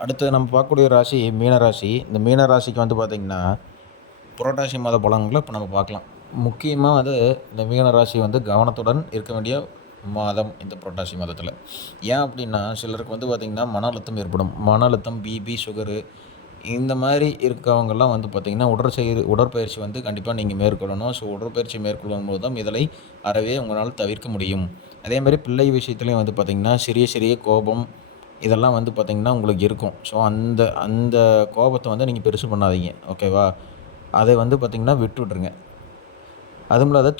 அடுத்து நம்ம பார்க்கக்கூடிய ராசி மீன ராசி. இந்த மீன ராசிக்கு வந்து பார்த்திங்கன்னா, புரட்டாசி மாத பலன்களை இப்போ நம்ம பார்க்கலாம். முக்கியமாக வந்து இந்த மீன ராசி வந்து கவனத்துடன் இருக்க வேண்டிய மாதம் இந்த புரட்டாசி மாதத்தில். ஏன் அப்படின்னா, சிலருக்கு வந்து பார்த்திங்கன்னா மன அழுத்தம் ஏற்படும். மன அழுத்தம், பிபி, சுகரு இந்த மாதிரி இருக்கவங்கெல்லாம் வந்து பார்த்திங்கன்னா, உடற்பயிற்சி வந்து கண்டிப்பாக நீங்கள் மேற்கொள்ளணும். ஸோ உடற்பயிற்சி மேற்கொள்ளும் போது தான் இதனை அறவே உங்களால் தவிர்க்க முடியும். அதேமாதிரி பிள்ளை விஷயத்துலையும் வந்து பார்த்திங்கன்னா, சிறிய சிறிய கோபம் இதெல்லாம் வந்து பார்த்திங்கன்னா உங்களுக்கு இருக்கும். ஸோ அந்த அந்த கோபத்தை வந்து நீங்கள் பெருசு பண்ணாதீங்க, ஓகேவா? அதை வந்து பார்த்திங்கன்னா விட்டுவிட்ருங்க. அதுவும் இல்லாத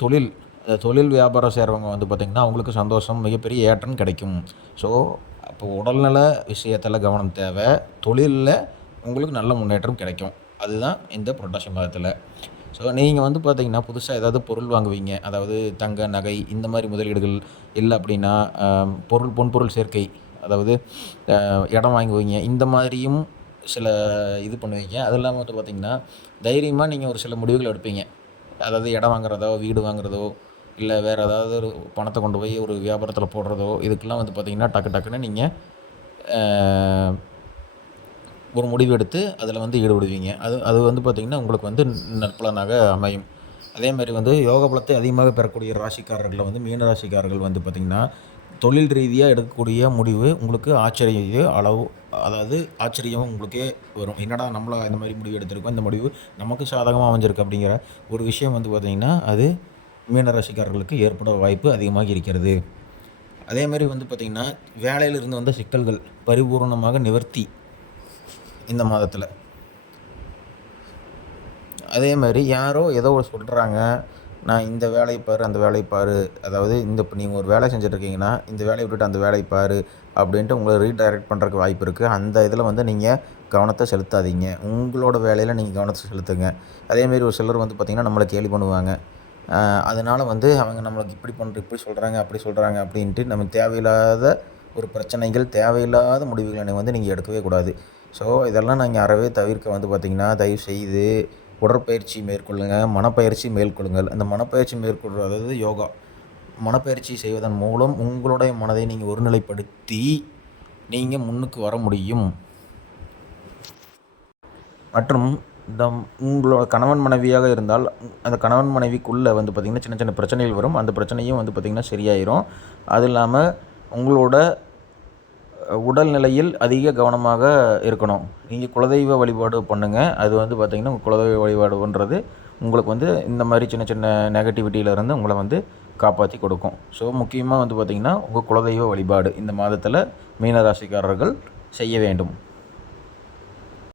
தொழில் வியாபாரம் செய்கிறவங்க வந்து பார்த்திங்கன்னா, அவங்களுக்கு சந்தோஷம், மிகப்பெரிய ஏற்றம் கிடைக்கும். ஸோ அப்போ உடல்நல விஷயத்தில் கவனம் தேவை. தொழிலில் உங்களுக்கு நல்ல முன்னேற்றம் கிடைக்கும். அதுதான் இந்த புரட்டாசி மாதத்தில். ஸோ நீங்கள் வந்து பார்த்திங்கன்னா, புதுசாக ஏதாவது பொருள் வாங்குவீங்க. அதாவது தங்க, நகை இந்த மாதிரி முதலீடுகள் இல்லை அப்படின்னா பொன்பொருள் சேர்க்கை, அதாவது இடம் வாங்குவீங்க. இந்த மாதிரியும் சில இது பண்ணுவீங்க. அது இல்லாமல் வந்து பார்த்திங்கன்னா, தைரியமாக நீங்கள் ஒரு சில முடிவுகள் எடுப்பீங்க. அதாவது இடம் வாங்குறதோ, வீடு வாங்குறதோ, இல்லை வேறு ஏதாவது ஒரு பணத்தை கொண்டு போய் ஒரு வியாபாரத்தில் போடுறதோ, இதுக்கெல்லாம் வந்து பார்த்திங்கன்னா டக்குன்னு நீங்கள் ஒரு முடிவு எடுத்து அதில் வந்து ஈடுபடுவீங்க. அது வந்து பார்த்திங்கன்னா உங்களுக்கு வந்து நற்பலனாக அமையும். அதேமாதிரி வந்து யோக பலத்தை அதிகமாக பெறக்கூடிய ராசிக்காரர்களில் வந்து மீன ராசிக்காரர்கள் வந்து பார்த்திங்கன்னா, தொழில் ரீதியாக எடுக்கக்கூடிய முடிவு உங்களுக்கு ஆச்சரியம் உங்களுக்கே வரும். என்னடா நம்மள இந்த மாதிரி முடிவு எடுத்திருக்கோம், இந்த முடிவு நமக்கு சாதகமாக அமைஞ்சிருக்கு அப்படிங்கிற ஒரு விஷயம் வந்து பார்த்திங்கன்னா, அது மீனராசிக்காரர்களுக்கு ஏற்பட வாய்ப்பு அதிகமாக இருக்கிறது. அதேமாதிரி வந்து பார்த்திங்கன்னா, வேலையிலிருந்து வந்த சிக்கல்கள் பரிபூர்ணமாக நிவர்த்தி இந்த மாதத்தில். அதேமாதிரி யாரோ ஏதோ ஒரு சொல்கிறாங்க, நான் இந்த வேலையை பாரு, அந்த வேலையை பாரு, அதாவது இப்போ நீங்கள் ஒரு வேலை செஞ்சுட்ருக்கீங்கன்னா, இந்த வேலையை விட்டுட்டு அந்த வேலையை பாரு அப்படின்ட்டு உங்களை ரீடைரக்ட் பண்ணுறதுக்கு வாய்ப்பு இருக்குது. அந்த இதில் வந்து நீங்கள் கவனத்தை செலுத்தாதீங்க. உங்களோட வேலையில் நீங்கள் கவனத்தை செலுத்துங்க. அதேமாரி ஒரு சிலர் வந்து பார்த்திங்கன்னா, நம்மளை கேலி பண்ணுவாங்க. அதனால் வந்து அவங்க நம்மளுக்கு இப்படி சொல்கிறாங்க, அப்படி சொல்கிறாங்க அப்படின்ட்டு நமக்கு தேவையில்லாத ஒரு பிரச்சனைகள், தேவையில்லாத முடிவுகளை வந்து நீங்கள் எடுக்கவே கூடாது. ஸோ இதெல்லாம் நீங்கள் அறவே தவிர்க்க வந்து பார்த்திங்கன்னா, தயவுசெய்து உடற்பயிற்சி மேற்கொள்ளுங்கள், மனப்பயிற்சி மேற்கொள்ளுங்கள். அந்த மனப்பயிற்சி மேற்கொள்வது அதாவது யோகா. மனப்பயிற்சி செய்வதன் மூலம் உங்களுடைய மனதை நீங்கள் ஒருநிலைப்படுத்தி நீங்கள் முன்னுக்கு வர முடியும். மற்றும் உங்களோட கணவன் மனைவியாக இருந்தால் அந்த கணவன் மனைவிக்குள்ளே வந்து பார்த்திங்கன்னா சின்ன சின்ன பிரச்சனைகள் வரும். அந்த பிரச்சனையும் வந்து பார்த்திங்கன்னா சரியாயிரும். அது இல்லாமல் உங்களோட உடல்நிலையில் அதிக கவனமாக இருக்கணும். நீங்கள் குலதெய்வ வழிபாடு பண்ணுங்கள். அது வந்து பார்த்திங்கன்னா உங்கள் குலதெய்வ வழிபாடு பண்ணுறது உங்களுக்கு வந்து இந்த மாதிரி சின்ன சின்ன நெகட்டிவிட்டியிலேருந்து உங்களை வந்து காப்பாற்றி கொடுக்கும். ஸோ முக்கியமாக வந்து பார்த்திங்கன்னா உங்கள் குலதெய்வ வழிபாடு இந்த மாதத்தில் மீனராசிக்காரர்கள் செய்ய வேண்டும்.